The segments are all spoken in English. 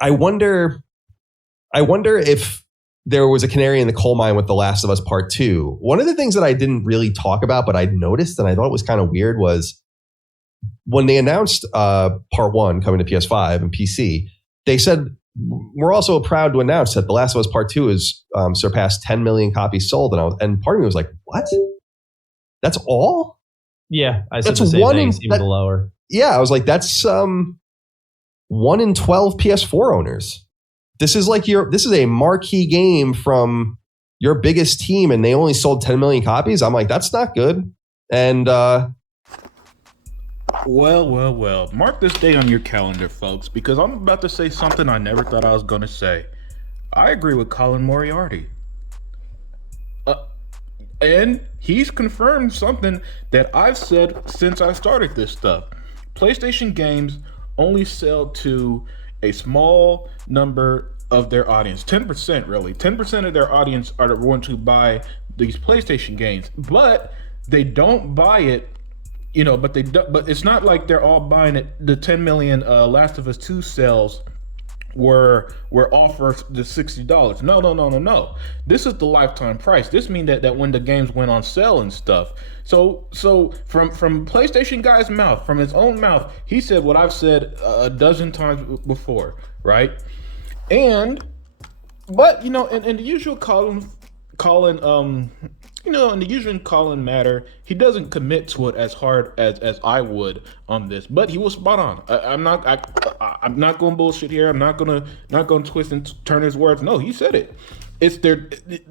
I wonder if there was a canary in the coal mine with The Last of Us Part 2. One of the things that I didn't really talk about, but I noticed and I thought it was kind of weird was when they announced Part 1 coming to PS5 and PC, they said, we're also proud to announce that The Last of Us Part 2 has surpassed 10 million copies sold. And part of me was like, what? That's all? Yeah, I said the same thing, even lower. Yeah, I was like, that's 1 in 12 PS4 owners. This is a marquee game from your biggest team, and they only sold 10 million copies. I'm like, that's not good. And well. Mark this day on your calendar, folks, because I'm about to say something I never thought I was going to say. I agree with Colin Moriarty. And he's confirmed something that I've said since I started this stuff. PlayStation games only sell to a small number of their audience, 10% really. 10% of their audience are going to buy these PlayStation games, but they don't buy it, but it's not like they're all buying it. The 10 million Last of Us 2 sales were offered the $60. No. This is the lifetime price. This means that when the games went on sale and stuff. So from PlayStation guy's mouth, from his own mouth, he said what I've said a dozen times before, right? In the usual Colin matter, he doesn't commit to it as hard as I would on this, but he was spot on. I'm not going bullshit here. I'm not going to twist and turn his words. No, he said it.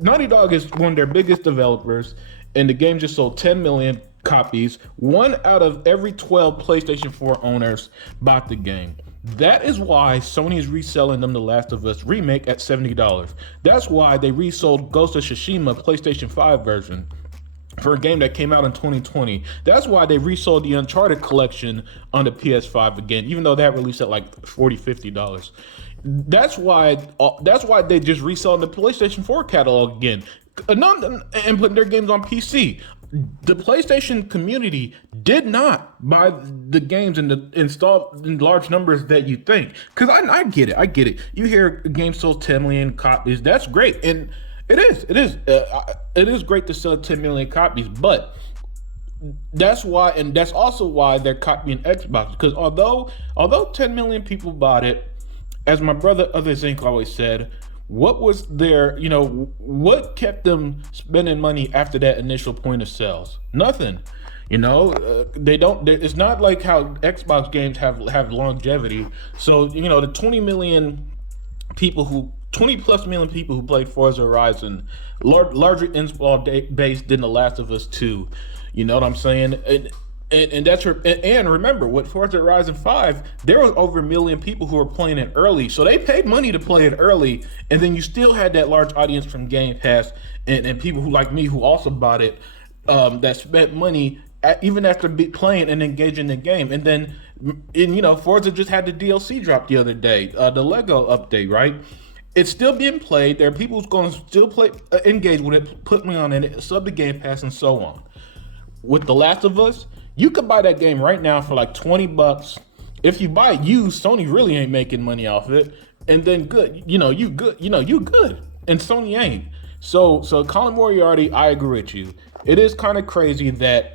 Naughty Dog is one of their biggest developers, and the game just sold 10 million copies. 1 out of every 12 PlayStation 4 owners bought the game. That is why Sony is reselling them The Last of Us Remake at $70. That's why they resold Ghost of Tsushima PlayStation 5 version for a game that came out in 2020. That's why they resold the Uncharted collection on the PS5 again, even though that released at like $40, $50. That's why they just reselling the PlayStation 4 catalog again and putting their games on PC. The PlayStation community did not buy the games and install in large numbers that you think. Because I get it. You hear a game sold 10 million copies. That's great. And it is great to sell 10 million copies. But that's why, and that's also why they're copying Xbox. Because although 10 million people bought it, as my brother Other Zinc always said, what was what kept them spending money after that initial point of sales? Nothing. They don't. It's not like how Xbox games have longevity. So the 20 plus million people who played Forza Horizon, larger install base than The Last of Us 2. You know what I'm saying? And that's and remember with Forza Horizon 5, there was over 1 million people who were playing it early, so they paid money to play it early, and then you still had that large audience from Game Pass and people who like me who also bought it, that spent money even after playing and engaging the game. And then Forza just had the DLC drop the other day, the Lego update, right? It's still being played. There are people who's going to still play, engage with it, put me on it, sub the Game Pass, and so on. With The Last of Us, you could buy that game right now for like $20. If you buy it used, Sony really ain't making money off of it. And then you good. And Sony ain't. So Colin Moriarty, I agree with you. It is kind of crazy that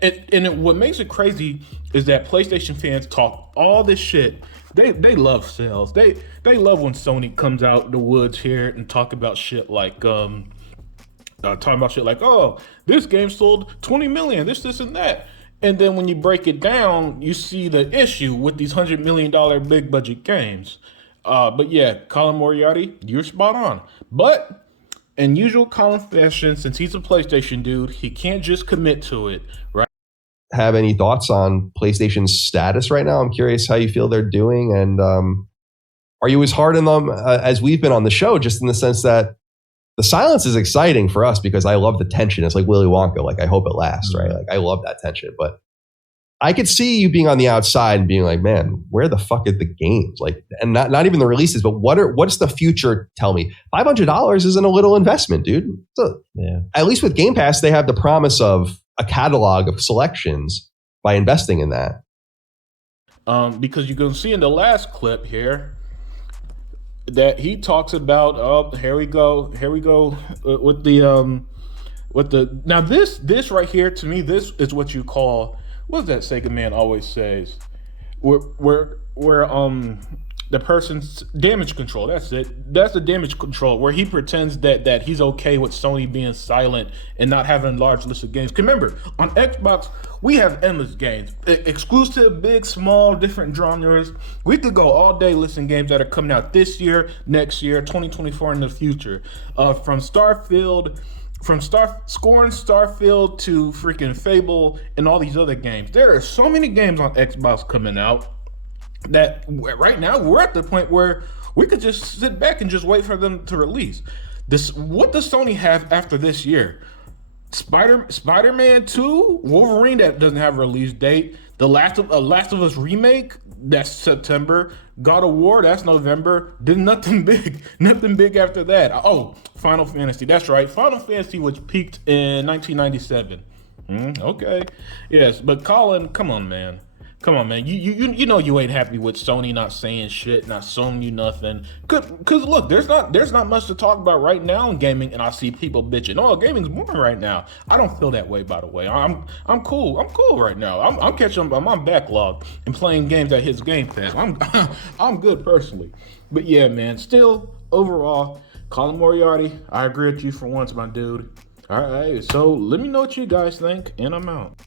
what makes it crazy is that PlayStation fans talk all this shit. They love sales. They love when Sony comes out the woods here and talk about shit like oh, this game sold 20 million, this and that. And then when you break it down, you see the issue with these $100 million big budget games. But yeah, Colin Moriarty, you're spot on. But in usual Colin fashion, since he's a PlayStation dude, he can't just commit to it, right? Have any thoughts on PlayStation's status right now? I'm curious how you feel they're doing. And are you as hard on them as we've been on the show, just in the sense that the silence is exciting for us because I love the tension. It's like Willy Wonka. Like, I hope it lasts, right? Like, I love that tension. But I could see you being on the outside and being like, man, where the fuck are the games? Like, and not even the releases, but what's the future tell me? $500 isn't a little investment, dude. So, yeah. At least with Game Pass, they have the promise of a catalog of selections by investing in that. Because you can see in the last clip here, that he talks about. Oh, here we go. With the now this right here, to me, this is what you call, what's that Sega man always says, where the person's damage control. That's it. That's the damage control, where he pretends that he's okay with Sony being silent and not having a large list of games. 'Cause remember, on Xbox, we have endless games, exclusive, big, small, different genres. We could go all day listing games that are coming out this year, next year, 2024, in the future. From Starfield to freaking Fable and all these other games. There are so many games on Xbox coming out that right now we're at the point where we could just sit back and just wait for them to release. What does Sony have after this year? Spider-Man 2, Wolverine, that doesn't have a release date. The Last of Us remake, that's September. God of War, that's November. Did nothing big after that. Oh, Final Fantasy, that's right. Final Fantasy was peaked in 1997. Okay, yes, but Colin, come on, man. You know you ain't happy with Sony not saying shit, not showing you nothing. Cause look, there's not much to talk about right now in gaming, and I see people bitching. Oh, gaming's boring right now. I don't feel that way, by the way. I'm cool. I'm cool right now. I'm catching up on my backlog and playing games that hits Game Pass. I'm good personally. But yeah, man. Still, overall, Colin Moriarty, I agree with you for once, my dude. All right, so let me know what you guys think, and I'm out.